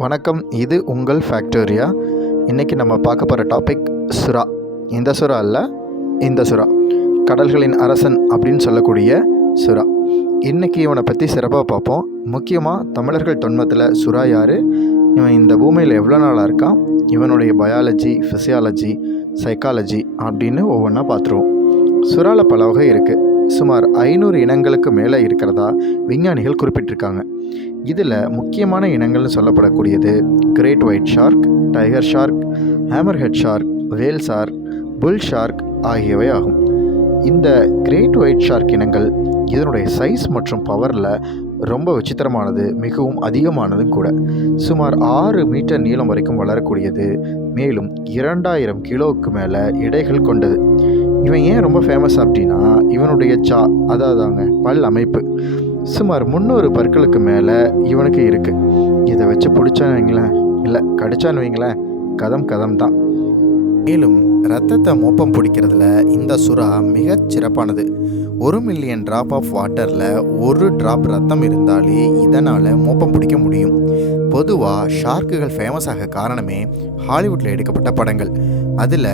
வணக்கம். இது உங்கள் ஃபேக்டோரியா இன்றைக்கி நம்ம பார்க்க போகிற டாபிக் சுறா. இந்த சுறா இல்லை இந்த சுறா. கடல்களின் அரசன் அப்படின்னு சொல்லக்கூடிய சுறா. இன்றைக்கி இவனை பற்றி சிறப்பாக பார்ப்போம். முக்கியமாக தமிழர்கள் தொன்மத்தில் சுறா யார்? இவன் இந்த பூமியில் எவ்வளோ நாளாக இருக்கான்? இவனுடைய பயாலஜி ஃபிசியாலஜி சைக்காலஜி அப்படின்னு ஒவ்வொன்றா பார்த்துருவோம். சுறாவில் பல வகை இருக்குது சுமார் ஐநூறு இனங்களுக்கு மேலே இருக்கிறதா விஞ்ஞானிகள் குறிப்பிட்டிருக்காங்க. இதில் முக்கியமான இனங்கள்னு சொல்லப்படக்கூடியது great white shark tiger shark hammerhead shark whale shark bull shark ஆகியவை ஆகும். இந்த கிரேட் ஒயிட் ஷார்க் இனங்கள் இதனுடைய சைஸ் மற்றும் பவரில் ரொம்ப விசித்திரமானது மிகவும் அதிகமானதும் கூட. சுமார் ஆறு மீட்டர் நீளம் வரைக்கும் வளரக்கூடியது மேலும் இரண்டாயிரம் கிலோவுக்கு மேலே எடைகள் கொண்டது. இவன் ஏன் ரொம்ப ஃபேமஸ் அப்படின்னா இவனுடைய சா அதாவதாங்க பல் அமைப்பு. சுமார் முந்நூறு பற்களுக்கு மேலே இவனுக்கு இருக்குது இதை வச்சு பிடிச்சான்னு வைங்களேன். இல்லை கடிச்சான்னு வைங்களேன். கதம் கதம் தான். மேலும் ரத்தத்தை மோப்பம் பிடிக்கிறதுல இந்த சுறா மிகச் சிறப்பானது. ஒரு மில்லியன் ட்ராப் ஆஃப் வாட்டரில் ஒரு ட்ராப் ரத்தம் இருந்தாலே இதனால் மோப்பம் பிடிக்க முடியும். பொதுவாக ஷார்க்குகள் ஃபேமஸ் ஆக காரணமே ஹாலிவுட்டில் எடுக்கப்பட்ட படங்கள். அதில்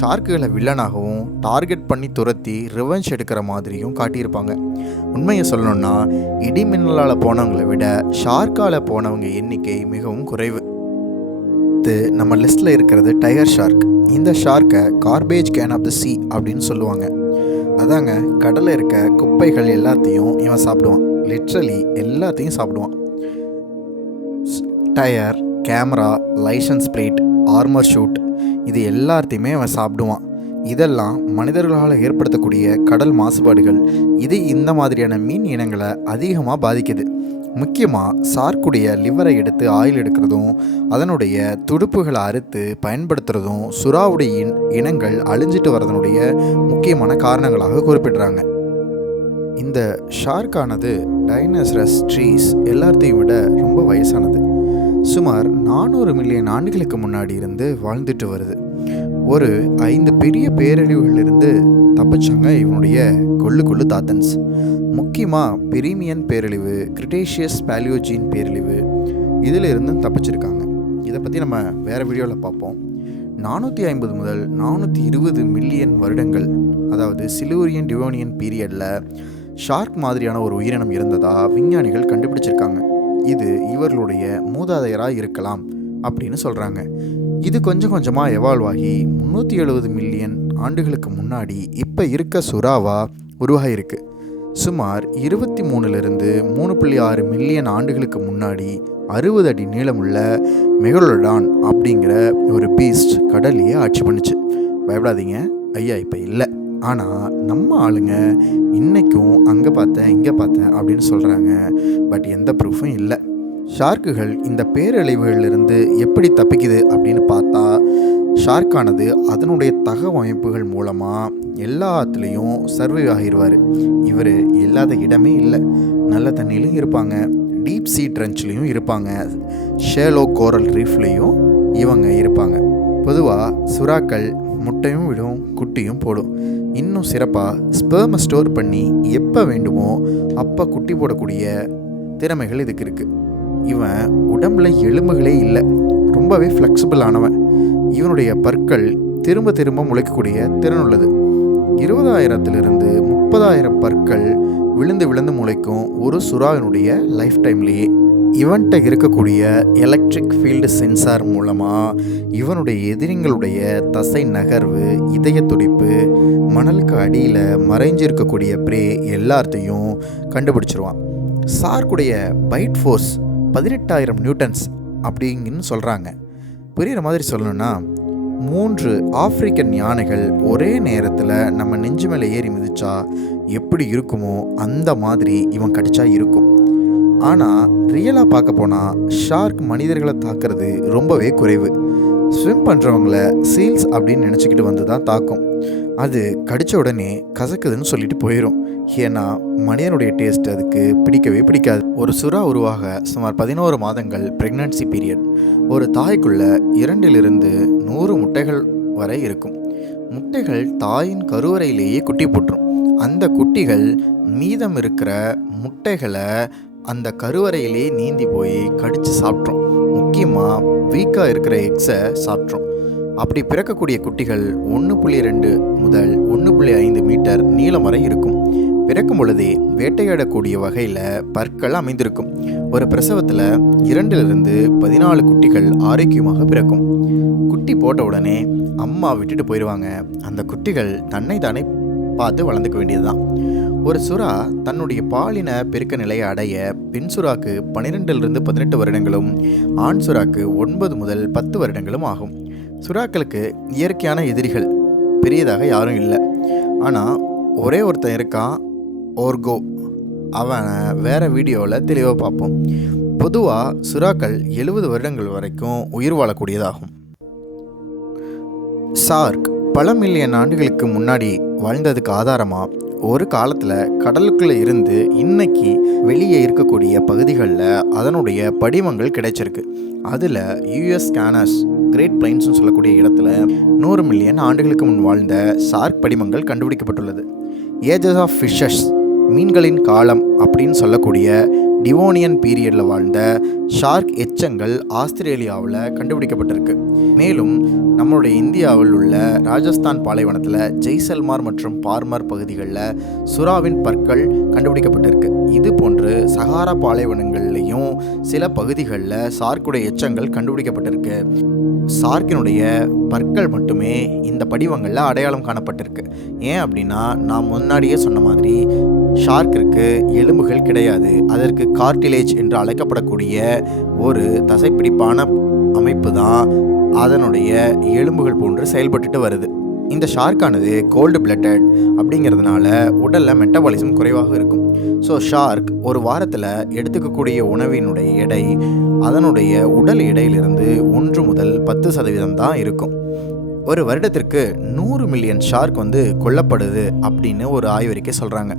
ஷார்க்குகளை வில்லனாகவும் டார்கெட் பண்ணி துரத்தி ரிவெஞ்ச் எடுக்கிற மாதிரியும் காட்டியிருப்பாங்க. உண்மையை சொல்லணும்னா இடி மின்னலால் போனவங்களை விட ஷார்க்கால் போனவங்க எண்ணிக்கை மிகவும் குறைவு. இது நம்ம லிஸ்ட்டில் இருக்கிறது டைகர் ஷார்க். இந்த ஷார்க்கை garbage can of the sea அப்படின்னு சொல்லுவாங்க. அதாங்க கடலில் இருக்க குப்பைகள் எல்லாத்தையும் இவன் சாப்பிடுவான். லிட்ரலி எல்லாத்தையும் சாப்பிடுவான். Tyre camera licence plate armour suit இது எல்லாத்தையுமே அவன் சாப்பிடுவான். இதெல்லாம் மனிதர்களால் ஏற்படுத்தக்கூடிய கடல் மாசுபாடுகள். இது இந்த மாதிரியான மீன் இனங்களை அதிகமாக பாதிக்குது. முக்கியமாக சார்க்குடைய லிவரை எடுத்து ஆயில் எடுக்கிறதும் அதனுடைய துடுப்புகளை அறுத்து பயன்படுத்துகிறதும் சுறாவுடைய இன் இனங்கள் அழிஞ்சிட்டு வரதனுடைய முக்கியமான காரணங்களாக குறிப்பிடுறாங்க. இந்த ஷார்க்கானது டைனசரஸ் ட்ரீஸ் எல்லாத்தையும் விட ரொம்ப வயசானது. சுமார் நானூறு மில்லியன் ஆண்டுகளுக்கு முன்னாடி இருந்து வாழ்ந்துட்டு வருது. ஒரு ஐந்து பெரிய பேரழிவுகளிலிருந்து தப்பிச்சாங்க இவனுடைய கொள்ளு கொள்ளு தாத்தன்ஸ். முக்கியமாக பெரிமியன் பேரழிவு கிரிட்டேஷியஸ் பேலியோஜின் பேரழிவு இதில் தப்பிச்சிருக்காங்க. இதை பற்றி நம்ம வேறு வீடியோவில் பார்ப்போம். நானூற்றி ஐம்பது முதல் நானூற்றி இருபது மில்லியன் வருடங்கள் அதாவது சிலுவரியன் டிவோனியன் பீரியடில் ஷார்க் மாதிரியான ஒரு உயிரினம் இருந்ததா விஞ்ஞானிகள் கண்டுபிடிச்சிருக்காங்க. இது இவர்களுடைய மூதாதையராக இருக்கலாம் அப்படின்னு சொல்கிறாங்க இது கொஞ்சம் கொஞ்சமாக எவால்வ் ஆகி முந்நூற்றி எழுபது மில்லியன் ஆண்டுகளுக்கு முன்னாடி இப்போ இருக்க சுறாவா உருவாகிருக்கு சுமார் இருபத்தி மூணுலேருந்து மூணு புள்ளி ஆறு மில்லியன் ஆண்டுகளுக்கு முன்னாடி அறுபது அடி நீளமுள்ள மெகலோடான் அப்படிங்கிற ஒரு பீஸ்ட் கடல்லையே ஆட்சி பண்ணுச்சு. பயப்படாதீங்க ஐயா இப்போ இல்லை. ஆனால் நம்ம ஆளுங்க இன்றைக்கும் அங்கே பார்த்தேன் இங்கே பார்த்தேன் அப்படின்னு சொல்கிறாங்க பட் எந்த ப்ரூஃபும் இல்லை. ஷார்க்குகள் இந்த பேரழிவுகளிலிருந்து எப்படி தப்பிக்குது அப்படின்னு பார்த்தா ஷார்க்கானது அதனுடைய தகவமைப்புகள் மூலமாக எல்லாத்துலேயும் சர்வை ஆகிடுவார் இவர் இல்லாத இடமே இல்லை. நல்ல தண்ணியிலையும் இருப்பாங்க. டீப் சீ ட்ரென்ச்லேயும் இருப்பாங்க. ஷேலோ கோரல் ரீஃப்லேயும் இவங்க இருப்பாங்க. பொதுவாக சுறாக்கள் முட்டையும் விடும் குட்டியும் போடும். இன்னும் சிறப்பாக ஸ்பெர்மை ஸ்டோர் பண்ணி எப்போ வேண்டுமோ அப்போ குட்டி போடக்கூடிய திறமைகள் இதுக்கு இருக்குது இவன் உடம்புல எலும்புகளே இல்லை. ரொம்பவே ஃப்ளெக்சிபிள் ஆனவன். இவனுடைய பற்கள் திரும்ப திரும்ப முளைக்கக்கூடிய திறன் உள்ளது. இருபதாயிரத்திலிருந்து முப்பதாயிரம் பற்கள் விழுந்து விழுந்து முளைக்கும் ஒரு சுறாவினுடைய லைஃப் டைம்லேயே இவன்கிட்ட இருக்கக்கூடிய எலக்ட்ரிக் ஃபீல்டு சென்சார் மூலமாக இவனுடைய எதிரிங்களுடைய தசை நகர்வு இதய துடிப்பு மணலுக்கு அடியில் மறைஞ்சிருக்கக்கூடிய ப்ரே எல்லாத்தையும் கண்டுபிடிச்சிருவான். சார்க்குடைய பைட் ஃபோர்ஸ் பதினெட்டாயிரம் நியூட்டன்ஸ் அப்படிங்கன்னு சொல்கிறாங்க புரிகிற மாதிரி சொல்லணும்னா மூன்று ஆப்பிரிக்கன் யானைகள் ஒரே நேரத்தில் நம்ம நெஞ்சு மேலே ஏறி மிதிச்சா எப்படி இருக்குமோ அந்த மாதிரி இவன் கடிச்சா இருக்கும். ஆனால் ரியலாக பார்க்க போனால் ஷார்க் மனிதர்களை தாக்குறது ரொம்பவே குறைவு. ஸ்விம் பண்ணுறவங்கள சீல்ஸ் அப்படின்னு நினச்சிக்கிட்டு வந்து தான் தாக்கும். அது கடித்த உடனே கசக்குதுன்னு சொல்லிட்டு போயிடும் ஏன்னா மனிதனுடைய டேஸ்ட் அதுக்கு பிடிக்கவே பிடிக்காது. ஒரு சுறா உருவாக சுமார் பதினோரு மாதங்கள் ப்ரெக்னன்சி பீரியட் ஒரு தாய்க்குள்ள இரண்டிலிருந்து நூறு முட்டைகள் வரை இருக்கும். முட்டைகள் தாயின் கருவறையிலேயே குட்டி போட்டுரும். அந்த குட்டிகள் மீதம் இருக்கிற முட்டைகளை அந்த கருவறையிலே நீந்தி போய் கடித்து சாப்பிட்ரும். முக்கியமாக வீக்காக இருக்கிற எக்ஸை சாப்பிட்ரும். அப்படி பிறக்கக்கூடிய குட்டிகள் ஒன்று புள்ளி ரெண்டு முதல் ஒன்று புள்ளி ஐந்து மீட்டர் நீளம் வரை இருக்கும். பிறக்கும் பொழுதே வேட்டையாடக்கூடிய வகையில் பற்கள் அமைந்திருக்கும். ஒரு பிரசவத்தில் இரண்டிலிருந்து பதினாலு குட்டிகள் ஆரோக்கியமாக பிறக்கும். குட்டி போட்ட உடனே அம்மா விட்டுட்டு போயிடுவாங்க அந்த குட்டிகள் தன்னை தானே பார்த்து வளர்ந்துக்க வேண்டியதுதான். ஒரு சுறா தன்னுடைய பாலின பெருக்க நிலையை அடைய பெண் சுறாக்கு பன்னிரெண்டிலிருந்து பதினெட்டு வருடங்களும் ஆண் சுறாக்கு ஒன்பது முதல் பத்து வருடங்களும் ஆகும். சுறாக்களுக்கு இயற்கையான எதிரிகள் பெரியதாக யாரும் இல்லை. ஆனால் ஒரே ஒருத்தன் இருக்கான் ஓர்கோ. அவனை வேறு வீடியோவில் தெளிவாக பார்ப்போம். பொதுவாக சுறாக்கள் எழுபது வருடங்கள் வரைக்கும் உயிர் வாழக்கூடியதாகும். சார்க் பல மில்லியன் ஆண்டுகளுக்கு முன்னாடி வாழ்ந்ததுக்கு ஆதாரமாக ஒரு காலத்தில் கடலுக்குள்ளே இருந்து இன்னைக்கு வெளியே இருக்கக்கூடிய பகுதிகளில் அதனுடைய படிமங்கள் கிடைச்சிருக்கு. அதில் யூஎஸ் ஸ்கேனர்ஸ் கிரேட் பிளைன்ஸ்னு சொல்லக்கூடிய இடத்துல நூறு மில்லியன் ஆண்டுகளுக்கு முன் வாழ்ந்த சார்க் படிமங்கள் கண்டுபிடிக்கப்பட்டுள்ளது. ஏஜஸ் ஆஃப் ஃபிஷஸ் மீன்களின் காலம் அப்படின்னு சொல்லக்கூடிய டிவோனியன் பீரியடில் வாழ்ந்த ஷார்க் எச்சங்கள் ஆஸ்திரேலியாவில் கண்டுபிடிக்கப்பட்டிருக்கு. மேலும் நம்மளுடைய இந்தியாவில் உள்ள ராஜஸ்தான் பாலைவனத்தில் ஜெய்சல்மார் மற்றும் பார்மர் பகுதிகளில் சுறாவின் பற்கள் கண்டுபிடிக்கப்பட்டிருக்கு. இது போன்று சஹாரா பாலைவனங்கள்லேயும் சில பகுதிகளில் சார்க்குடைய எச்சங்கள் கண்டுபிடிக்கப்பட்டிருக்கு. சார்க்கினுடைய பற்கள் மட்டுமே இந்த படிவங்களில் அடையாளம் காணப்பட்டிருக்கு. ஏன் அப்படின்னா நான் முன்னாடியே சொன்ன மாதிரி ஷார்க்கிற்கு எலும்புகள் கிடையாது. அதற்கு கார்டிலேஜ் என்று அழைக்கப்படக்கூடிய ஒரு தசைப்பிடிப்பான அமைப்பு தான் அதனுடைய எலும்புகள் போன்று செயல்பட்டுட்டு வருது. இந்த ஷார்க்கானது கோல்டு பிளட்டட் அப்படிங்கிறதுனால உடலில் மெட்டபாலிசம் குறைவாக இருக்கும். ஸோ ஷார்க் ஒரு வாரத்தில் எடுத்துக்கக்கூடிய உணவினுடைய எடை அதனுடைய உடல் எடையிலிருந்து ஒன்று முதல் பத்து சதவீதம் தான் இருக்கும். ஒரு வருடத்திற்கு நூறு மில்லியன் ஷார்க் வந்து கொல்லப்படுது அப்படின்னு ஒரு ஆய்வறிக்கை சொல்கிறாங்க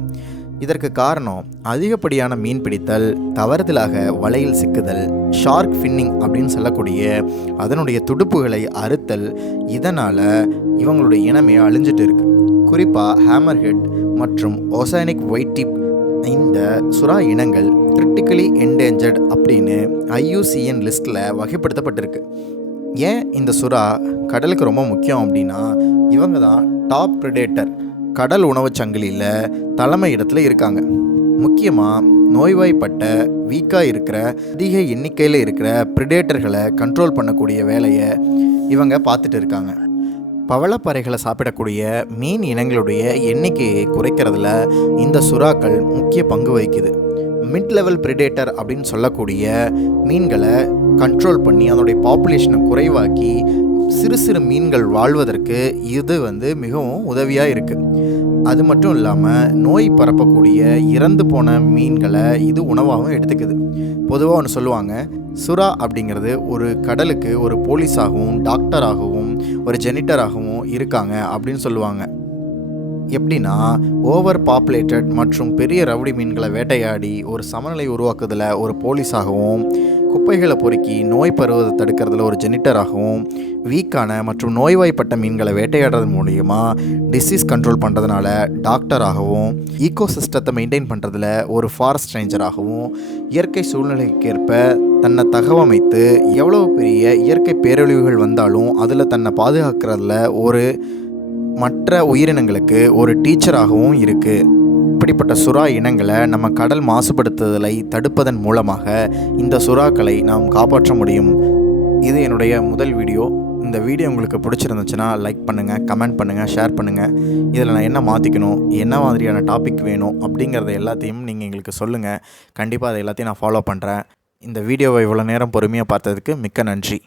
இதற்கு காரணம் அதிகப்படியான மீன் பிடித்தல் தவறுதலாக வலையில் சிக்குதல் ஷார்க் ஃபின்னிங் அப்படின்னு சொல்லக்கூடிய அதனுடைய துடுப்புகளை அறுத்தல் இதனால் இவங்களுடைய இனமே அழிஞ்சிட்டு இருக்கு. குறிப்பாக ஹேமர்ஹெட் மற்றும் ஒசானிக் ஒயிட் டிப் இந்த சுறா இனங்கள் கிரிட்டிக்கலி என்டேஞ்சர்ட் அப்படின்னு ஐயூசிஎன் லிஸ்ட்டில் வகைப்படுத்தப்பட்டிருக்கு. ஏன் இந்த சுறா கடலுக்கு ரொம்ப முக்கியம் அப்படின்னா இவங்க தான் டாப் ப்ரிடேட்டர் கடல் உணவுச் சங்கிலியில் தலைமை இடத்துல இருக்காங்க. முக்கியமாக நோய்வாய்ப்பட்ட வீக்காக இருக்கிற அதிக எண்ணிக்கையில் இருக்கிற ப்ரிடேட்டர்களை கண்ட்ரோல் பண்ணக்கூடிய வேலையை இவங்க பார்த்துட்டு இருக்காங்க. பவளப்பாறைகளை சாப்பிடக்கூடிய மீன் இனங்களுடைய எண்ணிக்கையை குறைக்கிறதுல இந்த சுறாக்கள் முக்கிய பங்கு வகிக்குது. மிட் லெவல் ப்ரிடேட்டர் அப்படின்னு சொல்லக்கூடிய மீன்களை கண்ட்ரோல் பண்ணி அதனுடைய பாப்புலேஷனை குறைவாக்கி சிறு சிறு மீன்கள் வாழ்வதற்கு இது வந்து மிகவும் உதவியாக இருக்குது அது மட்டும் இல்லாமல் நோய் பரப்பக்கூடிய இறந்து போன மீன்களை இது உணவாகவும் எடுத்துக்குது. பொதுவாக ஒன்று சொல்லுவாங்க சுறா அப்படிங்கிறது ஒரு கடலுக்கு ஒரு போலீஸாகவும் டாக்டராகவும் ஒரு ஜெனிட்டராகவும் இருக்காங்க அப்படின்னு சொல்லுவாங்க. எப்படின்னா ஓவர் பாப்புலேட்டட் மற்றும் பெரிய ரவுடி மீன்களை வேட்டையாடி ஒரு சமநிலை உருவாக்குதில் ஒரு போலீஸாகவும் குப்பைகளை பொறுக்கி நோய் பருவதை தடுக்கிறதுல ஒரு ஜெனிட்டராகவும் வீக்கான மற்றும் நோய்வாய்ப்பட்ட மீன்களை வேட்டையாடுறது மூலியமா டிசீஸ் கண்ட்ரோல் பண்ணுறதுனால டாக்டராகவும் ஈகோ சிஸ்டத்தை மெயின்டைன் பண்ணுறதுல ஒரு ஃபாரஸ்ட் ரேஞ்சராகவும் இயற்கை சூழ்நிலைக்கேற்ப தன்னை தகவமைத்து எவ்வளோ பெரிய இயற்கை பேரழிவுகள் வந்தாலும் அதில் தன்னை பாதுகாக்கிறதுல ஒரு மற்ற உயிரினங்களுக்கு ஒரு டீச்சராகவும் இருக்குது இப்படிப்பட்ட சுறா இனங்களை நம்ம கடல் மாசுபடுத்துதலை தடுப்பதன் மூலமாக இந்த சுறாக்களை நாம் காப்பாற்ற முடியும். இது என்னுடைய முதல் வீடியோ. இந்த வீடியோ உங்களுக்கு பிடிச்சிருந்துச்சுன்னா லைக் பண்ணுங்கள் கமெண்ட் பண்ணுங்கள் ஷேர் பண்ணுங்கள் இதில் நான் என்ன மாற்றிக்கணும் என்ன மாதிரியான டாபிக் வேணும் அப்படிங்கிறத எல்லாத்தையும் நீங்கள் எங்களுக்கு சொல்லுங்கள் கண்டிப்பாக அதை எல்லாத்தையும் நான் ஃபாலோ பண்ணுறேன் இந்த வீடியோவை இவ்வளோ நேரம் பொறுமையாக பார்த்ததுக்கு மிக்க நன்றி.